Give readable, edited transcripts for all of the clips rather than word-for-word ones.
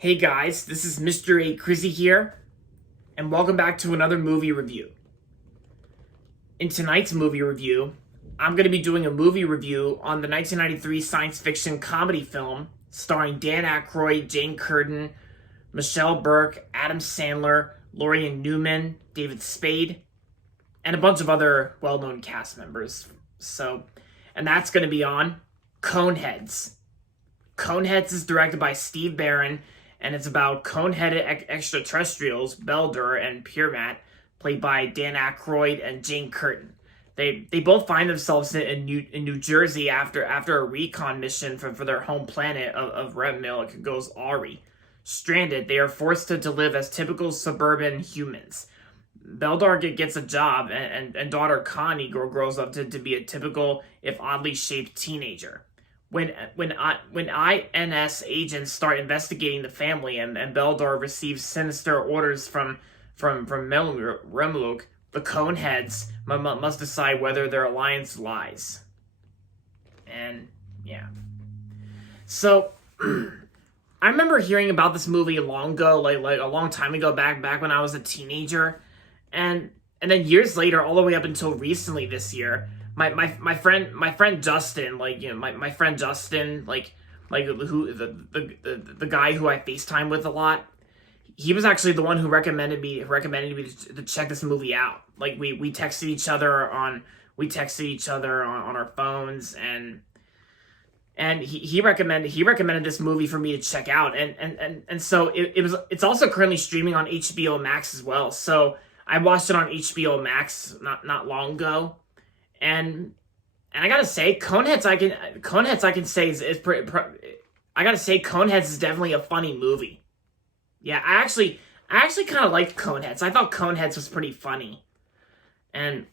Hey guys, this is Mr. A. Crizzy here, and welcome back to another movie review. In tonight's movie review, I'm going to be doing a movie review on the 1993 science fiction comedy film starring Dan Aykroyd, Jane Curtin, Michelle Burke, Adam Sandler, Lorien Newman, David Spade, and a bunch of other well-known cast members. And that's going to be on Coneheads. Coneheads is directed by Steve Barron, and it's about cone-headed extraterrestrials, Beldor and Piermat, played by Dan Aykroyd and Jane Curtin. They both find themselves in New Jersey after a recon mission for their home planet of Remilk goes Ari. Stranded, they are forced to live as typical suburban humans. Beldor gets a job, and daughter Connie grows up to be a typical, if oddly shaped, teenager. When INS agents start investigating the family and Beldor receives sinister orders from Remilk, the Coneheads must decide whether their alliance lies. And yeah. So I remember hearing about this movie long ago, like a long time ago, back when I was a teenager, and then years later, all the way up until recently this year. My friend Justin, my friend Justin, who the guy who I FaceTime with a lot, he was actually the one who recommended me to check this movie out. Like we texted each other on our phones, and he recommended this movie for me to check out, and so it's also currently streaming on HBO Max as well. So I watched it on HBO Max not long ago. And I gotta say, Coneheads I can say is pretty. I gotta say, Coneheads is definitely a funny movie. Yeah, I actually kind of liked Coneheads. I thought Coneheads was pretty funny, and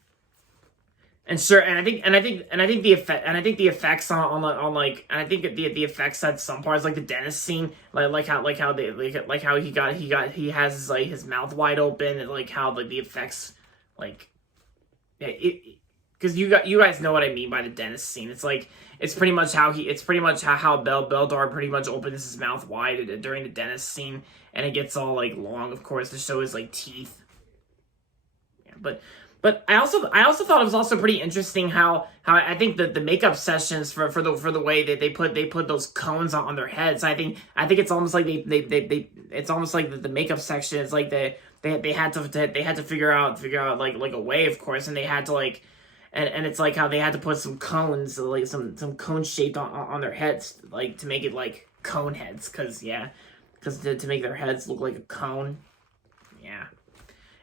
sure, and I think the effects the effects at some parts, like the dentist scene, like how he has like his mouth wide open, and like how the effects because you guys know what I mean by the dentist scene. It's pretty much how Beldor pretty much opens his mouth wide during the dentist scene, and it gets all like long, of course, to show his teeth. Yeah, but I also thought it was also pretty interesting how I think that the makeup sessions for the way that they put those cones on their heads. I think it's almost like it's almost like the makeup section is like they had to figure out like a way, of course, and they had to And it's like how they had to put some cones, like some cone shaped on their heads, like to make it like cone heads, because to make their heads look like a cone. Yeah.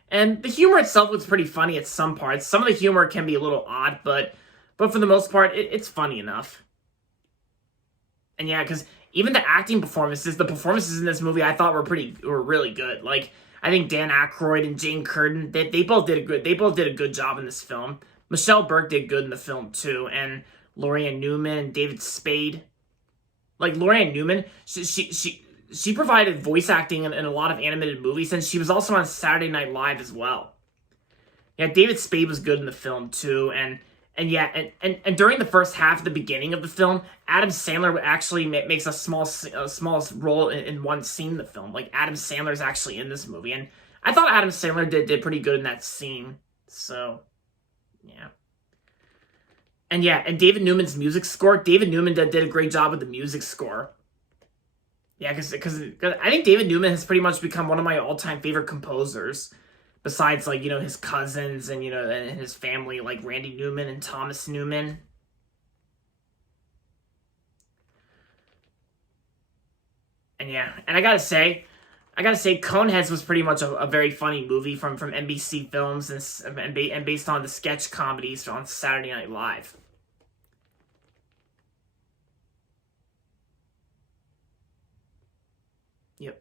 And the humor itself was pretty funny at some parts. Some of the humor can be a little odd, but for the most part, it's funny enough. And yeah, because even the performances in this movie, I thought were really good. Like, I think Dan Aykroyd and Jane Curtin, they both did a good job in this film. Michelle Burke did good in the film too, and Lorien Newman and David Spade. Like Lorien Newman, she provided voice acting in a lot of animated movies, and she was also on Saturday Night Live as well. Yeah, David Spade was good in the film too, and during the first half, the beginning of the film, Adam Sandler actually makes a small role in one scene in the film. Like Adam Sandler's actually in this movie, and I thought Adam Sandler did pretty good in that scene. So. Yeah. And David Newman's music score. David Newman did a great job with the music score. Yeah, because I think David Newman has pretty much become one of my all-time favorite composers. Besides, his cousins and, and his family, like Randy Newman and Thomas Newman. And yeah, and I gotta say, Coneheads was pretty much a very funny movie from NBC Films and based on the sketch comedies on Saturday Night Live. Yep.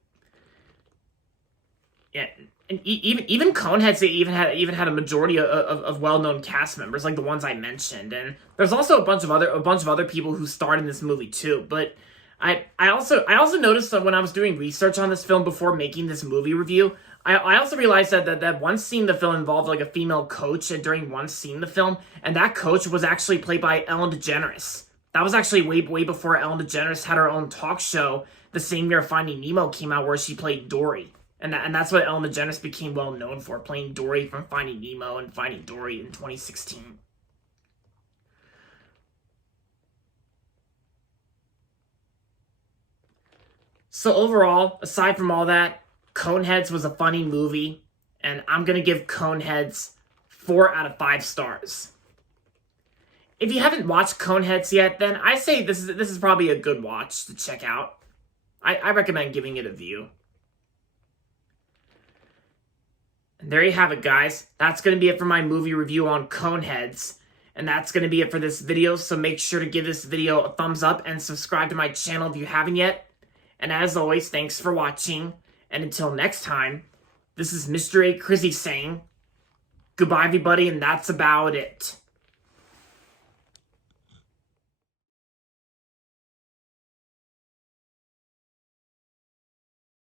Yeah, and even Coneheads even had a majority of well-known cast members, like the ones I mentioned, and there's also a bunch of other people who starred in this movie too, but. I also noticed that when I was doing research on this film before making this movie review, I also realized that one scene in the film involved like a female coach during one scene in the film, and that coach was actually played by Ellen DeGeneres. That was actually way before Ellen DeGeneres had her own talk show the same year Finding Nemo came out, where she played Dory. And that's what Ellen DeGeneres became well known for, playing Dory from Finding Nemo and Finding Dory in 2016. So overall, aside from all that, Coneheads was a funny movie, and I'm going to give Coneheads 4 out of 5 stars. If you haven't watched Coneheads yet, then I say this is probably a good watch to check out. I recommend giving it a view. And there you have it, guys. That's going to be it for my movie review on Coneheads. And that's going to be it for this video, so make sure to give this video a thumbs up and subscribe to my channel if you haven't yet. And as always, thanks for watching. And until next time, this is Mr. A. Crizzy saying goodbye, everybody, and that's about it.